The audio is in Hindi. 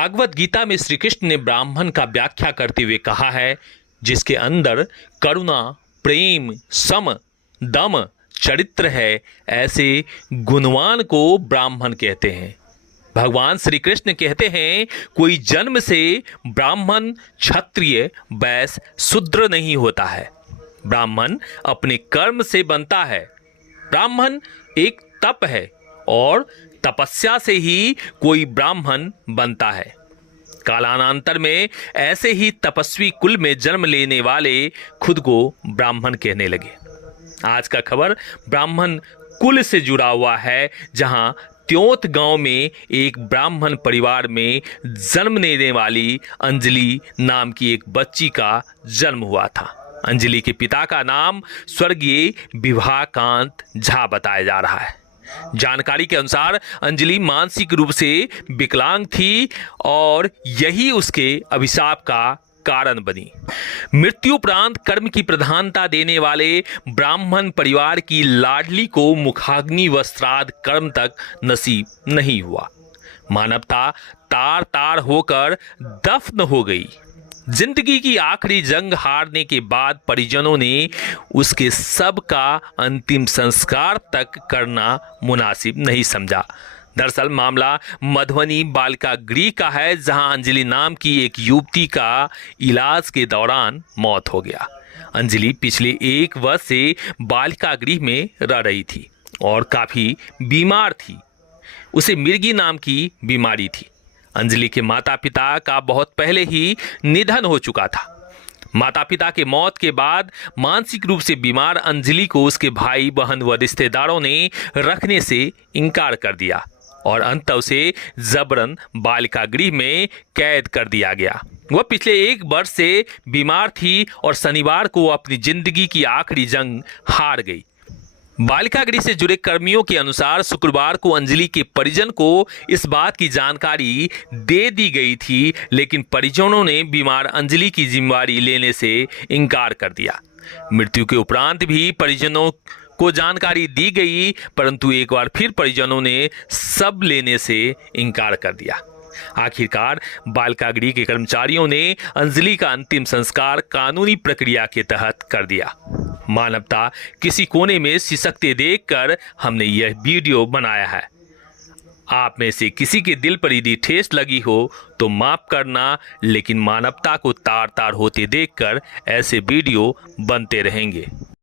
भागवत गीता में श्री कृष्ण ने ब्राह्मण का व्याख्या करते हुए कहा है, जिसके अंदर करुणा, प्रेम, सम, दम, चरित्र है, ऐसे गुणवान को ब्राह्मण कहते हैं। भगवान श्री कृष्ण कहते हैं, कोई जन्म से ब्राह्मण, क्षत्रिय, वैश्य, शूद्र नहीं होता है। ब्राह्मण अपने कर्म से बनता है। ब्राह्मण एक तप है और तपस्या से ही कोई ब्राह्मण बनता है। कालांतर में ऐसे ही तपस्वी कुल में जन्म लेने वाले खुद को ब्राह्मण कहने लगे। आज का खबर ब्राह्मण कुल से जुड़ा हुआ है, जहां त्योंत गांव में एक ब्राह्मण परिवार में जन्म लेने वाली अंजलि नाम की एक बच्ची का जन्म हुआ था। अंजलि के पिता का नाम स्वर्गीय विभाकांत झा बताया जा रहा है। जानकारी के अनुसार अंजलि मानसिक रूप से विकलांग थी और यही उसके अभिशाप का कारण बनी। मृत्युपरांत कर्म की प्रधानता देने वाले ब्राह्मण परिवार की लाडली को मुखाग्नि व श्राद्ध कर्म तक नसीब नहीं हुआ। मानवता तार तार होकर दफन हो गई। जिंदगी की आखिरी जंग हारने के बाद परिजनों ने उसके शव का अंतिम संस्कार तक करना मुनासिब नहीं समझा। दरअसल मामला मधुबनी बालिका गृह का है, जहां अंजलि नाम की एक युवती का इलाज के दौरान मौत हो गया। अंजलि पिछले 1 वर्ष से बालिका गृह में रह रही थी और काफी बीमार थी। उसे मिर्गी नाम की बीमारी थी। अंजलि के माता पिता का बहुत पहले ही निधन हो चुका था। माता पिता के मौत के बाद मानसिक रूप से बीमार अंजलि को उसके भाई बहन व रिश्तेदारों ने रखने से इनकार कर दिया और अंत उसे जबरन बालिका गृह में कैद कर दिया गया। वह पिछले 1 वर्ष से बीमार थी और शनिवार को अपनी जिंदगी की आखिरी जंग हार गई। बालिका गृह से जुड़े कर्मियों के अनुसार शुक्रवार को अंजलि के परिजन को इस बात की जानकारी दे दी गई थी, लेकिन परिजनों ने बीमार अंजलि की जिम्मेदारी लेने से इनकार कर दिया। मृत्यु के उपरांत भी परिजनों को जानकारी दी गई, परंतु एक बार फिर परिजनों ने सब लेने से इनकार कर दिया। आखिरकार बालिका गृह के कर्मचारियों ने अंजलि का अंतिम संस्कार कानूनी प्रक्रिया के तहत कर दिया। मानवता किसी कोने में सिसकते देखकर हमने यह वीडियो बनाया है। आप में से किसी के दिल पर यदि ठेस लगी हो तो माफ करना, लेकिन मानवता को तार तार होते देखकर ऐसे वीडियो बनते रहेंगे।